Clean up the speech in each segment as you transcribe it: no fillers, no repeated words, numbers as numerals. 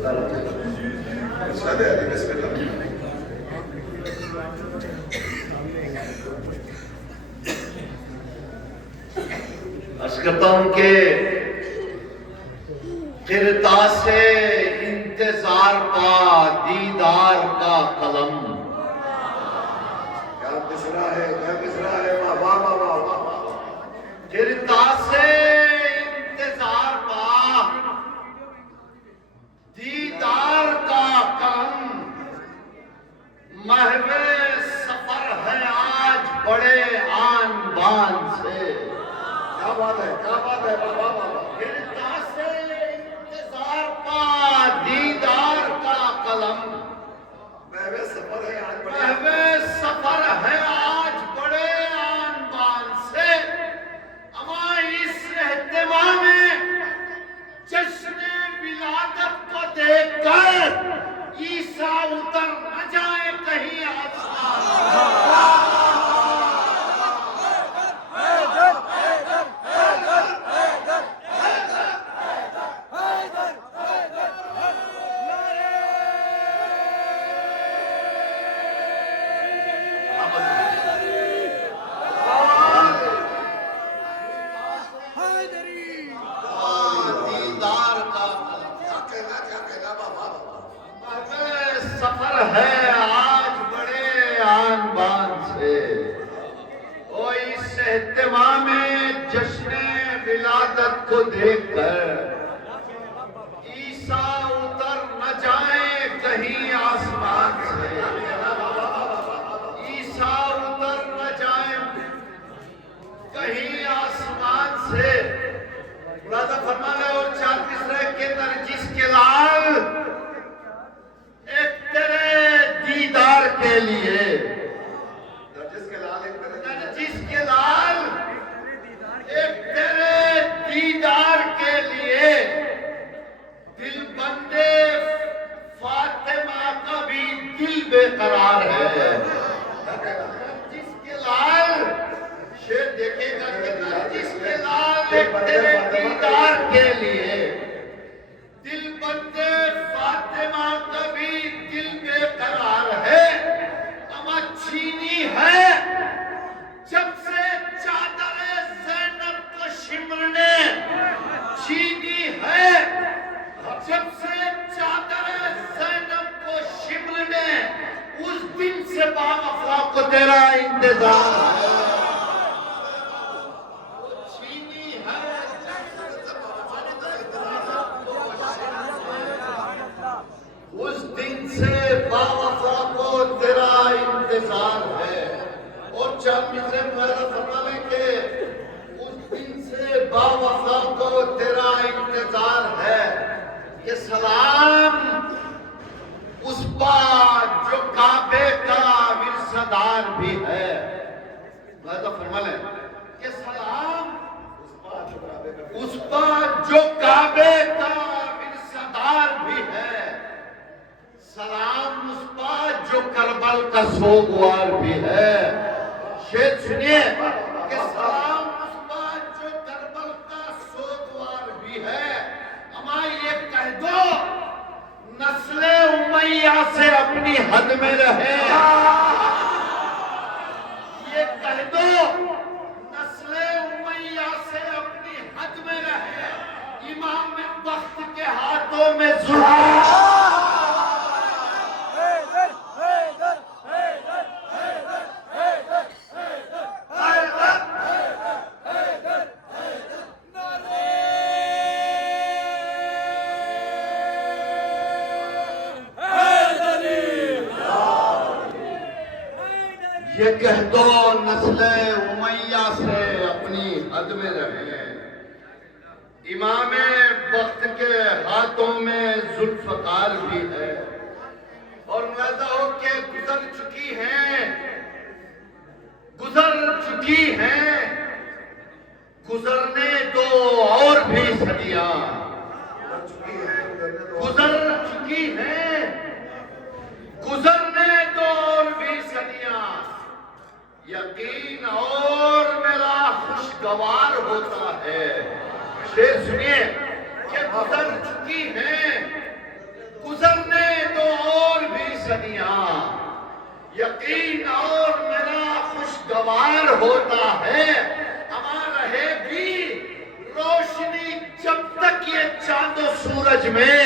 بسم اللہ۔ عرض کرتا ہوں کہ قرطاس انتظار کا دیدار کا قلم، کیا مصرع ہے، کیا مصرع ہے، واہ واہ واہ واہ واہ۔ قرطاس انتظار کا دیدار کا قلم، محو سفر ہے آج بڑے آن بان سے۔ کیا بات ہے، کیا بات ہے، واہ واہ واہ۔ قرطاس انتظار کا دیدار کا قلم، محو سفر ہے آج بڑے آن بان سے۔ اما اس اہتمام جشن ولادت کو دیکھ کر عیسیٰ اتر نہ جائے کہیں آسمان سے۔ سفر ہے آج بڑے آن بان سے، او اس اہتمام جشن ولادت کو دیکھ کر عیسیٰ اتر نہ جائے کہیں آسمان سے۔ عیسیٰ اتر نہ جائے کہیں آسمان سے۔ ملازہ فرما ہے اور 4 مصرع کے نرجس کے لال ایک تیرے دیدار کے لیے، نرجس کے لال ایک تیرے دیدار کے لیے، دل بندے فاطمہ کا بھی دل بے قرار ہے۔ نرجس کے لال، شیر دیکھے گا کہ نرجس کے لال ایک تیرے دیدار کے لیے، دل بندے فاطمہ کا بھی دل بے قرار ہے۔ اما چھینی ہے جب سے چادر زینب کو شمر نے، چھینی ہے جب سے چادر زینب کو شمر نے، اس دن سے باوفا کو تیرا انتظار ہے۔ اس دن سے باوفا کو تیرا انتظار ہے۔ اور 4 مصرع ملازہ فرما لیں کہ اس دن سے باوفا کو تیرا انتظار ہے، کہ سلام اس پاک جو کعبے کا ورثہ بھی ہے۔ ملازہ فرما لیں کہ سلام اس پاک جو کعبے کا ورثہ بھی ہے، سلام اس پاک جو کربل کا سوگوار بھی ہے۔ شیر سنیے کہ سلام اس پاک جو کربل کا سوگوار بھی ہے۔ اما یہ کہہ دو نسل امیہ سے اپنی حد میں رہے، یہ کہہ دو نسل امیہ سے اپنی حد میں رہے، امام وقت کے ہاتھوں میں ظلم۔ یہ کہہ دو نسل امیہ سے اپنی حد میں رہے، امام وقت کے ہاتھوں میں ذوالفقار بھی ہے۔ اور ملازہ ہو کہ گزر چکی ہیں گزرنے دو اور بھی صدیاں، گزر چکی ہیں گزرنے دو اور بھی صدیاں، یقین اور میرا خوشگوار ہوتا ہے۔ شیر سنیے کہ گزر چکی ہیں سوار ہوتا ہے، اما رہے بھی روشنی جب تک یہ چاند و سورج میں،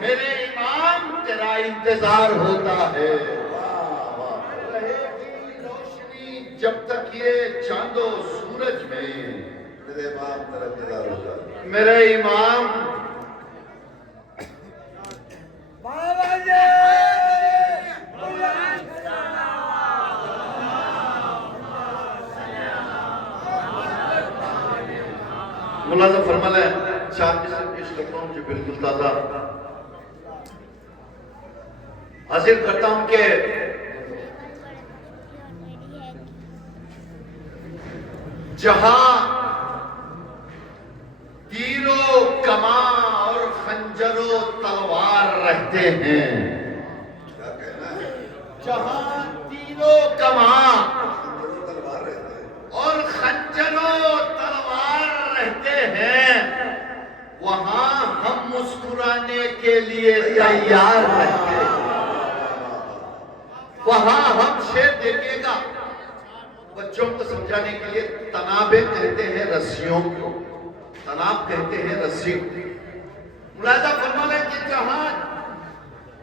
میرے امام تیرا انتظار ہوتا ہے۔ رہے بھی روشنی جب تک یہ چاند و سورج میں، میرے امام تیرا انتظار ہوتا ہے۔ میرے امام ملازم فرمانا ہے، چار قسم پیش کرتا ہوں جو بالکل تازہ حاضر کرتا ہوں کہ جہاں تیر و کمان اور خنجر و تلوار رہتے ہیں، جہاں تیر و کمان اور خنجر و تلوار رہتے ہیں، وہاں ہم مسکرانے کے لیے تیار رہتے ہیں۔ وہاں ہم شعر دیکھیے گا، بچوں کو سمجھانے کے لیے تنابیں کہتے ہیں رسیوں کو، تناب کہتے ہیں رسی۔ ملاحظہ فرمانا ہے کہ جہاں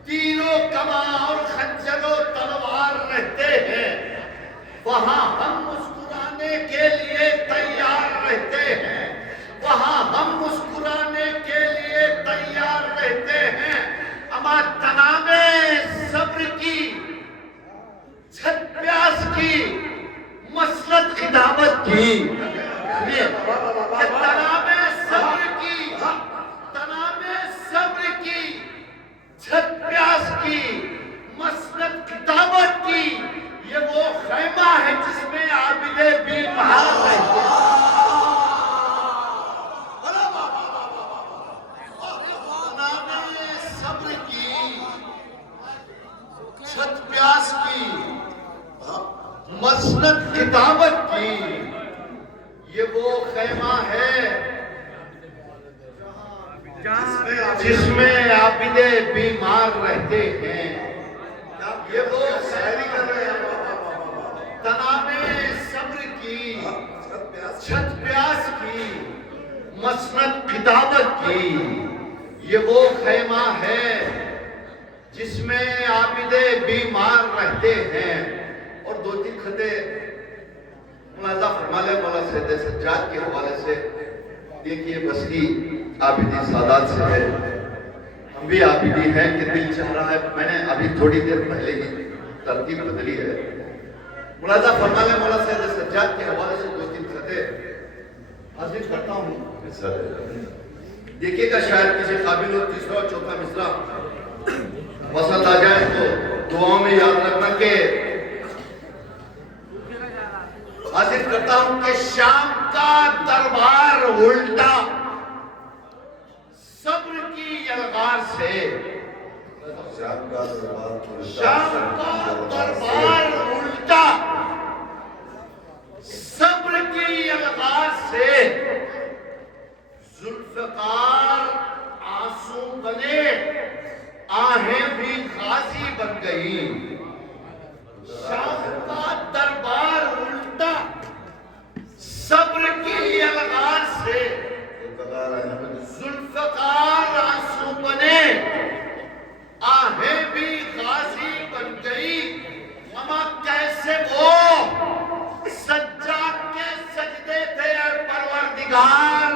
تیر و کمان اور خنجر و تلوار رہتے ہیں، وہاں ہم مسکرانے کے لیے تیار رہتے ہیں، وہاں ہم مسکرانے کے لیے تیار رہتے ہیں۔ اما تنابیں صبر کی، چھت پیاس کی، مسلط خداوت کی، تنابیں صبر کی، تنابیں صبر کی، چھت پیاس کی، مسلط خداوت کی، یہ وہ خیمہ ہے جس میں عابد بیمار رہتے ہیں۔ تنابیں صبر کی، چھت پیاس کی، مسلط خداوت کی، یہ وہ خیمہ ہے جس میں عابد بیمار رہتے ہیں۔ یہ وہ شاعری کر رہے ہیں، تنابیں صبر کی، چھت پیاس کی، مسند خداوت کی، یہ وہ خیمہ ہے جس میں عابد بیمار رہتے ہیں۔ اور دو تین خطے ملاحظہ فرما لیں مولا سید سجاد کے حوالے سے، دیکھیے بستی عابدی سادات سے ہے، ہم بھی عابدی ہیں کہ دل چاہ رہا ہے، میں نے ابھی تھوڑی دیر پہلے ہی ترتیب بدلی ہے۔ ملاحظہ فرما لیں مولا سید سجاد کے حوالے سے دو تین خطے حاضر کرتا ہوں، دیکھیے گا شاید کسی قابل ہو تیسرا اور چوتھا مصرع پسند آ جائے تو دعاؤں میں یاد رکھنا کہ حاضر کرتا ہوں کہ شام کا دربار الٹا صبر کی یلغار سے، شام کا دربار الٹا صبر کی یلغار سے، ذوالفقار آنسو بنے، آہیں بھی غازی بن گئی۔ شام کا دربار الٹا صبر کی یلغار سے، ذوالفقار آنسو بنے، آہیں بھی غازی بن گئی۔ اما کیسے وہ سجاد کے سجدے تھے اے پروردگار،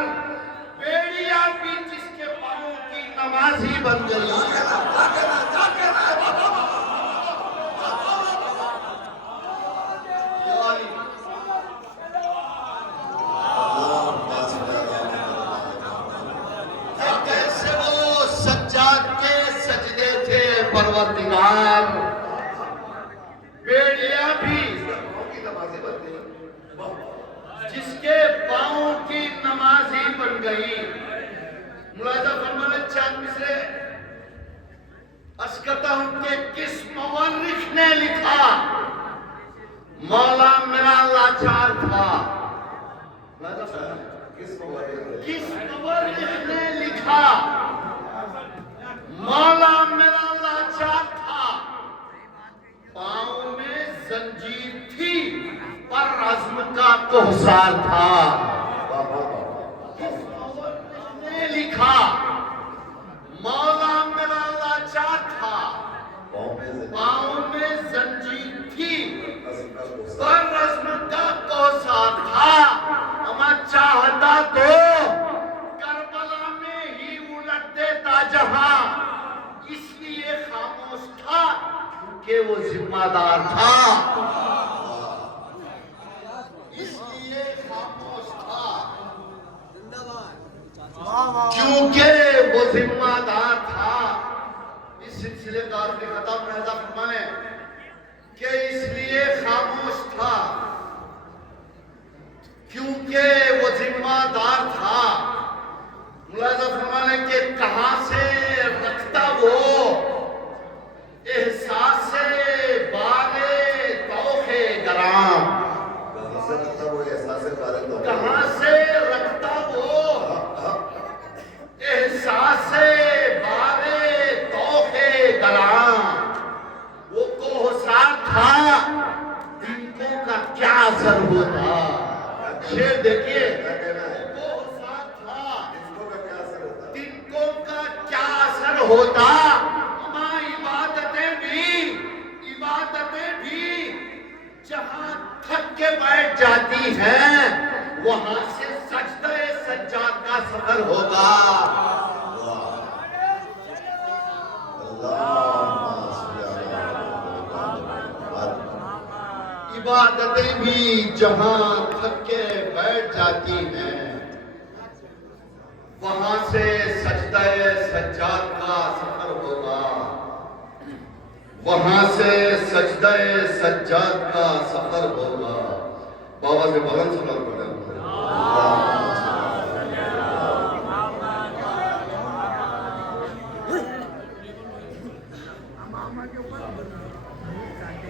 بیڑیاں بھی جس کے پاؤں کی نمازی بن گئی۔ کیسے وہ سجاد کے سجدے تھے پروردگار، بیڑیاں بھی جس کے پاؤں کی نمازی بن گئی۔ ملاحظہ فرمانا چاند مصرے عرض کرتا ہوں کہ کس مورخ نے لکھا مولا میرا لاچار تھا، کس مورخ نے لکھا مولا میرا لاچار تھا، پاؤں میں زنجیر تھی پر کوہسار تھا۔ اس مورخ نے لکھا مولا میرا لاچار تھا، پاؤں میں زنجیر تھی، پر رزم کا کوثر تھا، اما چاہتا تو کربلا میں ہی الٹ دیتا جہاں، اس لیے خاموش تھا کہ وہ ذمہ دار تھا، اس لیے خاموش تھا کیونکہ وہ ذمہ دار تھا۔ اس سلسلے کا آخری خطاب ملاحظہ فرمائیں کہ اس لیے خاموش تھا کیونکہ وہ ذمہ دار تھا۔ ملاحظہ فرمائیں کہ کہاں سے رکھتا وہ احساس بارے توخ گرام، کہاں سے رکھتا وہ احساس بارے توخ گرام، وہ کوہسار تھا، تنکوں کا کیا اثر ہوتا؟ شعر دیکھیے، کوہسار تھا، تنکوں کا کیا اثر ہوتا؟ ہمیں عبادتیں بھی جہاں تھک کے بیٹھ جاتی ہیں، وہاں سے سجدہ سجاد کا سفر ہوگا۔ عبادتیں بھی جہاں تھک کے بیٹھ جاتی ہیں، وہاں سے سجدہ سجاد کا سفر ہوگا، وہاں سے سجدہ سجاد کا سفر ہوگا۔ بابا سے بلند سفر پڑھیں۔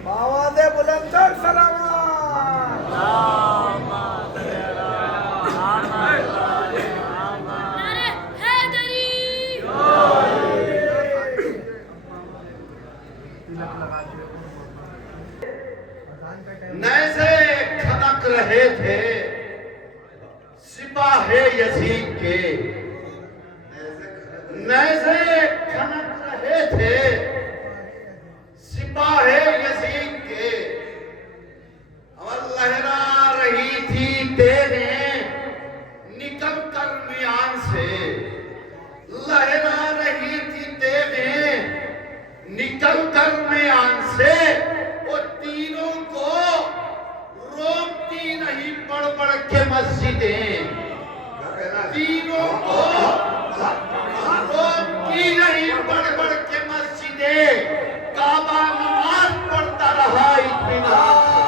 آواز بلند کر سلام نیزے کھنک رہے تھے سپاہ یزید کے، نیزے کھنک رہے تھے سپاہ یزید کے، اور لہرا رہی تھی تیریں نکل کر میان سے، لہرا رہی تھی تیریں نکل کر میان سے، وہ تینوں کو روکتی نہیں پڑھ پڑھ کے مسجدیں، تینوں کو روکتی نہیں پڑھ پڑھ کے مسجدیں، کعبہ نماز پڑھتا رہا اطمینان سے۔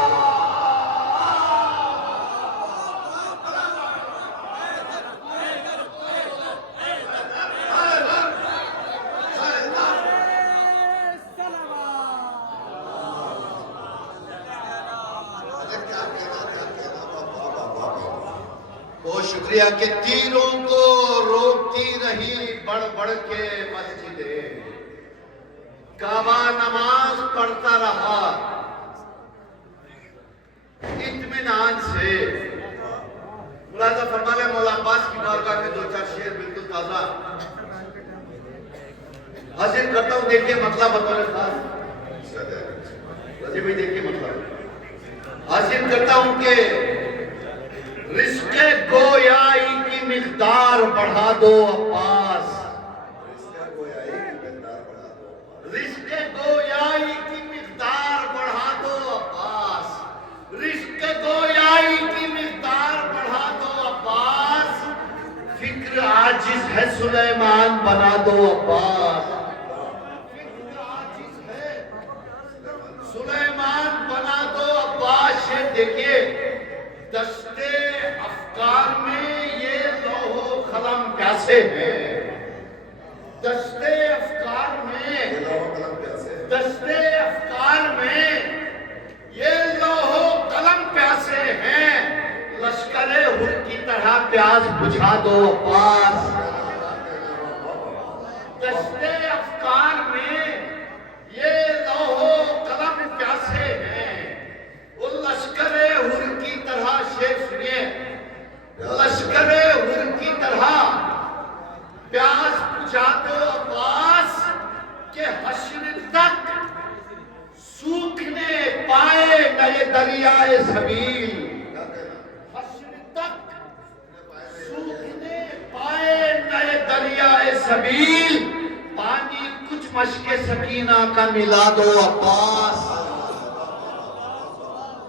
بہت شکریہ کہ تیروں کو روکتی رہی بڑھ بڑھ کے مسجدیں، کعبہ نماز پڑھتا رہا اطمینان سے۔ ملاحظہ فرما لیں مولا عباس کی بارگاہ میں دو چار شعر بالکل تازہ حاصل کرتا ہوں، دیکھیے مطلب بطور خاص رضی بھائی، دیکھیے مطلب حاصل کرتا ہوں کہ رزق گویائی کی مقدار بڑھا دو عباس، رزق گویائی کی مقدار بڑھا دو عباس، رزق گویائی کی مقدار بڑھا دو عباس، فکر عاجز ہے سلیمان بنا دو عباس، فکر عاجز ہے سلیمان بنا دو عباس۔ یہ دیکھیے دشتے افکار میں یہ لوح و قلم پیاسے ہیں، دشتے افکار میں، دشتے افکار میں یہ لوح و قلم پیاسے ہیں، لشکر ہر کی طرح پیاس بجھا دو عباس، دشتے افکار میں یہ لوح و قلم پیاسے ہیں، وہ لشکر ہر کی طرح شیر سبیل پانی کچھ مشق سکینہ کا ملا دو عباس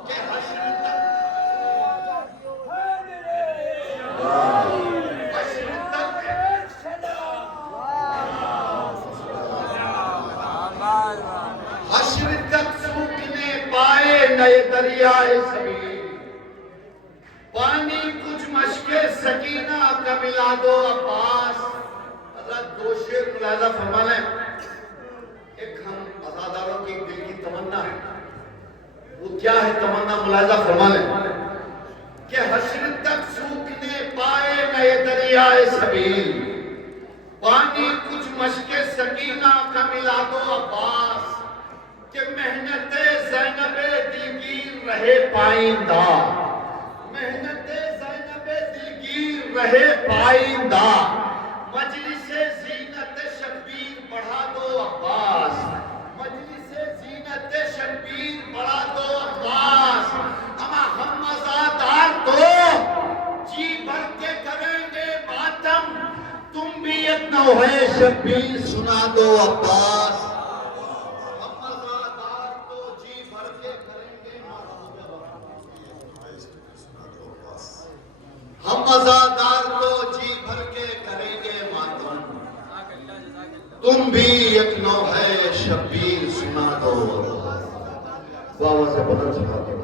کہ حشر تک حشر تک سوکھنے پائے نئے دریائے سبیل پانی کچھ مشق سکینہ کا ملا دو عباس حضرت دو شعر ملاحظہ فرما لیں ایک ہم عزاداروں کی دل کی تمنا ہے وہ کیا ہے تمنا ملاحظہ فرما لیں کہ حشر تک سوکھنے پائے نئے دریائے سبیل پانی کچھ مشق سکینہ کا ملا دو عباس کہ محنت زینب دلگیر رہے پائندہ محنت زینب دلگیر رہے پائندہ مجلس زینت شبیر بڑھا دو عباس مجلس زینت شبیر بڑھا دو عباس اما ہم مزادار تو جی بھر کے کریں گے ماتم تم بھی ایک نوحہ شبیر سنا دو عباس ہم مزادار تو جی بھر کے کریں گے ہم مزادار تو جی بھر کے کریں گے ماتم تم بھی ایک نوحہ شبیر سنا دو بابا سے بدل چکا دو